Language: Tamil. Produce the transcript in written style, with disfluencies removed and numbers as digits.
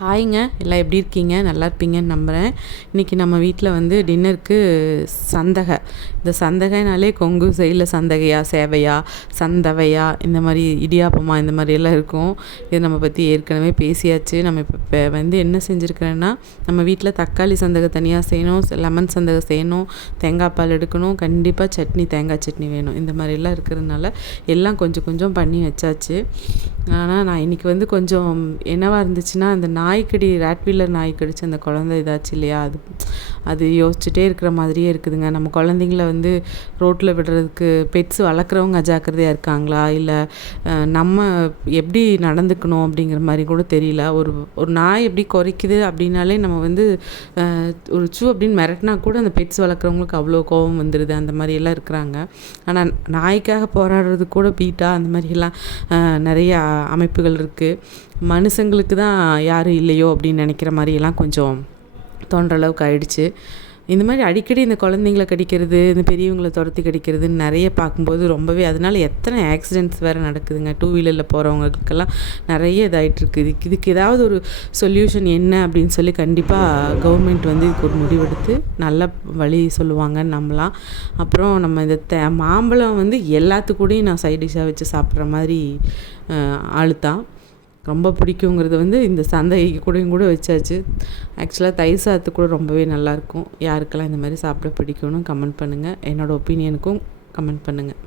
ஹாய்ங்க, எல்லாம் எப்படி இருக்கீங்க? நல்லா இருப்பீங்கன்னு நம்புகிறேன். இன்றைக்கி நம்ம வீட்டில் வந்து டின்னருக்கு சந்தகை. இந்த சந்தகைனாலே கொங்கு சைடில் சந்தகையா, சேவையா, சந்தவையா, இந்த மாதிரி இடியாப்பமா, இந்த மாதிரியெல்லாம் இருக்கும். இது நம்ம பற்றி ஏற்கனவே பேசியாச்சு. நம்ம இப்போ வந்து என்ன செஞ்சுருக்கிறேன்னா, நம்ம வீட்டில் தக்காளி சந்தகை தனியாக செய்யணும், லெமன் சந்தகை செய்யணும், தேங்காய் பால் எடுக்கணும், கண்டிப்பாக சட்னி, தேங்காய் சட்னி வேணும். இந்த மாதிரிலாம் இருக்கிறதுனால எல்லாம் கொஞ்சம் கொஞ்சம் பண்ணி வச்சாச்சு. ஆனால் நான் இன்றைக்கி வந்து கொஞ்சம் என்னவாக இருந்துச்சுன்னா, அந்த நாய்க்கடி ராட்வீலர் நாய் கடிச்சு அந்த குழந்தை இதாச்சு இல்லையா, அது யோசிச்சுட்டே இருக்கிற மாதிரியே இருக்குதுங்க. நம்ம குழந்தைங்கள வந்து ரோட்டில் விடுறதுக்கு பெட்ஸ் வளர்க்குறவங்க அஜாக்கிரதையாக இருக்காங்களா, இல்லை நம்ம எப்படி நடந்துக்கணும் அப்படிங்கிற மாதிரி கூட தெரியல. ஒரு நாய் எப்படி குறைக்குது அப்படின்னாலே நம்ம வந்து ஒரு அப்படின்னு மிரட்டினா கூட அந்த பெட்ஸ் வளர்க்குறவங்களுக்கு அவ்வளோ கோபம் வந்துடுது. அந்த மாதிரியெல்லாம் இருக்கிறாங்க. ஆனால் நாய்க்காக போராடுறது கூட பீட்டா அந்த மாதிரிலாம் நிறையா அமைப்புகள் இருக்குது. மனுஷங்களுக்கு தான் யாரும் இல்லையோ அப்படின்னு நினைக்கிற மாதிரியெல்லாம் கொஞ்சம் தோன்ற அளவுக்கு ஆயிடுச்சு. இந்த மாதிரி அடிக்கடி இந்த குழந்தைங்கள கடிக்கிறது, இந்த பெரியவங்களை துரத்தி கடிக்கிறதுன்னு நிறைய பார்க்கும்போது ரொம்பவே அதனால் எத்தனை ஆக்சிடெண்ட்ஸ் வேறு நடக்குதுங்க. 2 வீலரில் போகிறவங்களுக்கெல்லாம் நிறைய இதாகிட்டுருக்கு. இதுக்கு ஏதாவது ஒரு சொல்யூஷன் என்ன அப்படின்னு சொல்லி கண்டிப்பாக கவர்மெண்ட் வந்து இதுக்கு ஒரு முடிவெடுத்து நல்ல வழி சொல்லுவாங்கன்னு நம்பலாம். அப்புறம் நம்ம இந்த மாம்பழம் வந்து எல்லாத்துக்கூடையும் நான் சைட் டிஷ்ஷாக வச்சு சாப்பிட்ற மாதிரி ஆளுத்தான் ரொம்ப பிடிக்குங்கிறது வந்து இந்த சந்தைக்கு கூட வச்சாச்சு. ஆக்சுவலாக தயிர் சாதத்து கூட ரொம்பவே நல்லாயிருக்கும். யாருக்கெல்லாம் இந்த மாதிரி சாப்பிட பிடிக்கும்னு கமெண்ட் பண்ணுங்கள். என்னோடய ஒப்பீனியனுக்கும் கமெண்ட் பண்ணுங்கள்.